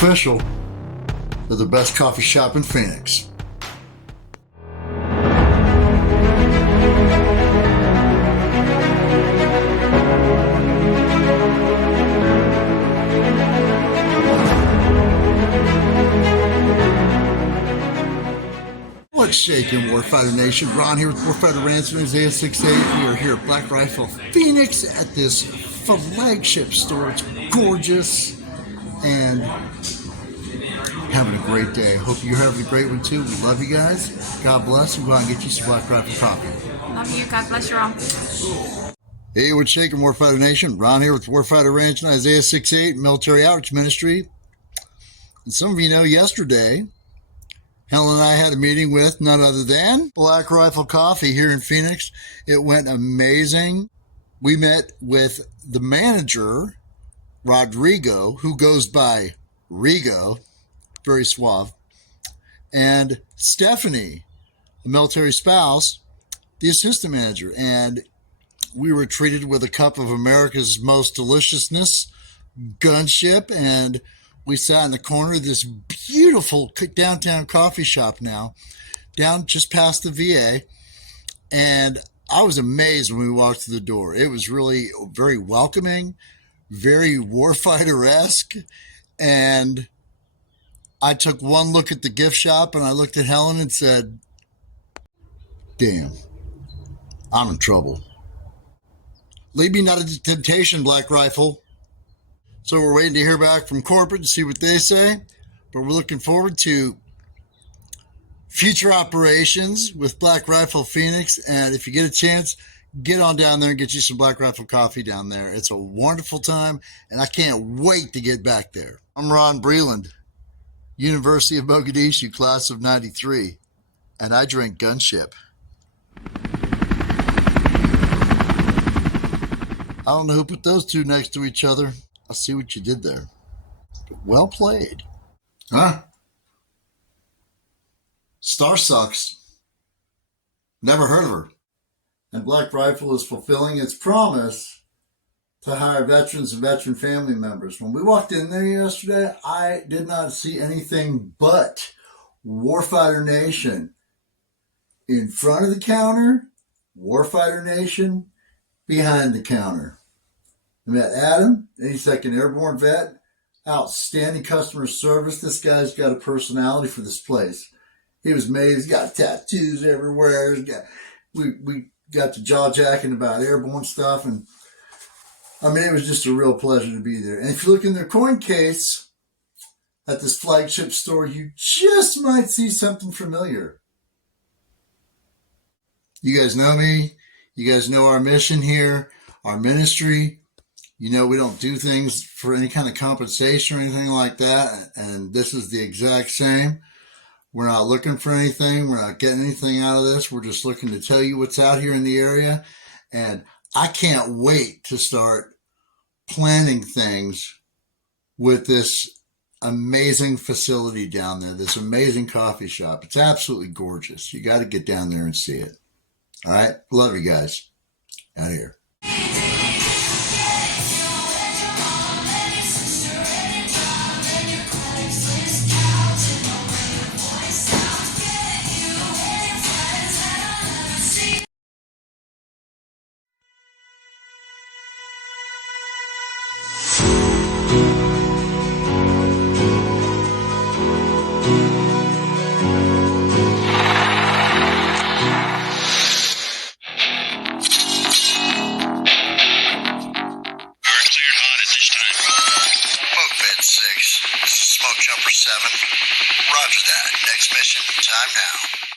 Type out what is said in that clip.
official of the best coffee shop in Phoenix. What's shaking, Warfighter Nation? Ron here with Warfighter Ransom, Isaiah 68. We are here at Black Rifle Phoenix at this flagship store. It's gorgeous and having a great day. Hope you're having a great one too. We love you guys. God bless, and go out and get you some Black Rifle coffee. Love you. God bless you all. Hey, what's shaking, Warfighter Nation? Ron here with Warfighter Ransom, Isaiah 68, Military Outreach Ministry. And some of you know yesterday, Helen and I had a meeting with none other than Black Rifle Coffee here in Phoenix. It went amazing. We met with the manager, Rodrigo, who goes by Rigo, very suave, and Stephanie, the military spouse, the assistant manager. And we were treated with a cup of America's most deliciousness, gunship, and we sat in the corner of this beautiful downtown coffee shop now, down just past the VA. And I was amazed when we walked through the door. It was really very welcoming, very warfighter-esque. And I took one look at the gift shop and I looked at Helen and said, damn, I'm in trouble. Lead me not into temptation, Black Rifle. So we're waiting to hear back from corporate to see what they say, but we're looking forward to future operations with Black Rifle Phoenix. And if you get a chance, get on down there and get you some Black Rifle coffee down there. It's a wonderful time, and I can't wait to get back there. I'm Ron Breland, University of Mogadishu, class of 93, and I drink gunship. I don't know who put those two next to each other. I see what you did there. But well played. Huh? Star sucks. Never heard of her. And Black Rifle is fulfilling its promise to hire veterans and veteran family members. When we walked in there yesterday, I did not see anything but Warfighter Nation in front of the counter, Warfighter Nation behind the counter. I met Adam, 82nd Airborne vet, outstanding customer service. This guy's got a personality for this place. He was amazing. He's got tattoos everywhere. We got to jaw jacking about airborne stuff, and I mean, it was just a real pleasure to be there. And if you look in their coin case at this flagship store, you just might see something familiar. You guys know me. You guys know our mission here, our ministry. You know, we don't do things for any kind of compensation or anything like that. And this is the exact same. We're not looking for anything. We're not getting anything out of this. We're just looking to tell you what's out here in the area. And I can't wait to start planning things with this amazing facility down there, this amazing coffee shop. It's absolutely gorgeous. You got to get down there and see it. All right. Love you guys. Out here. Smoke Jumper 7. Roger that. Next mission, time now.